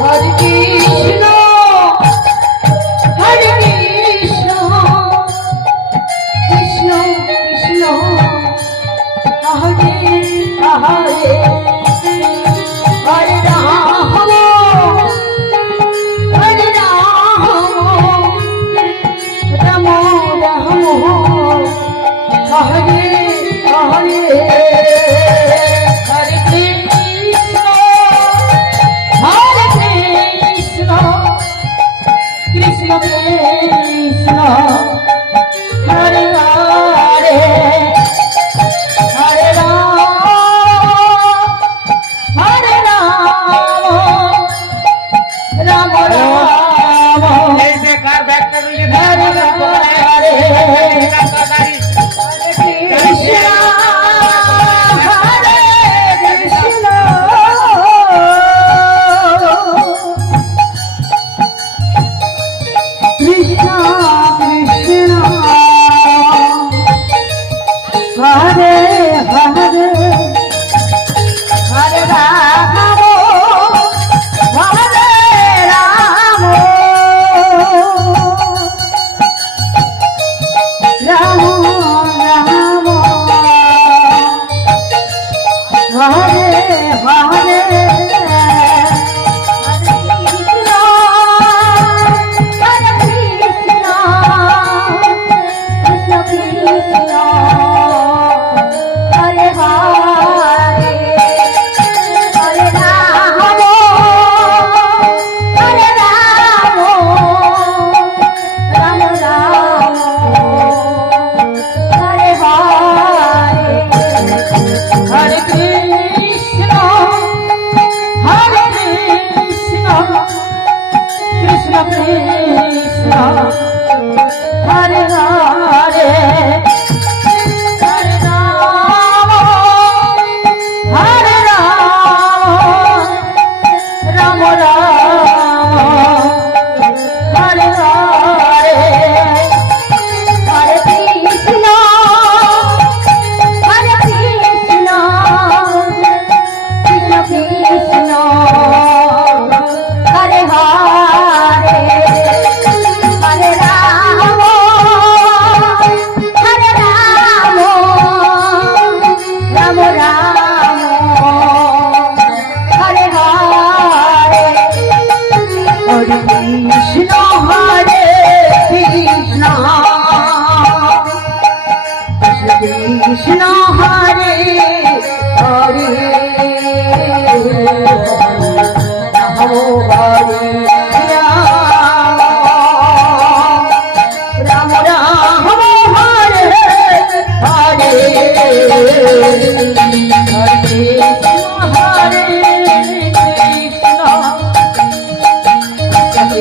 Hare sare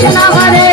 Krishna Hare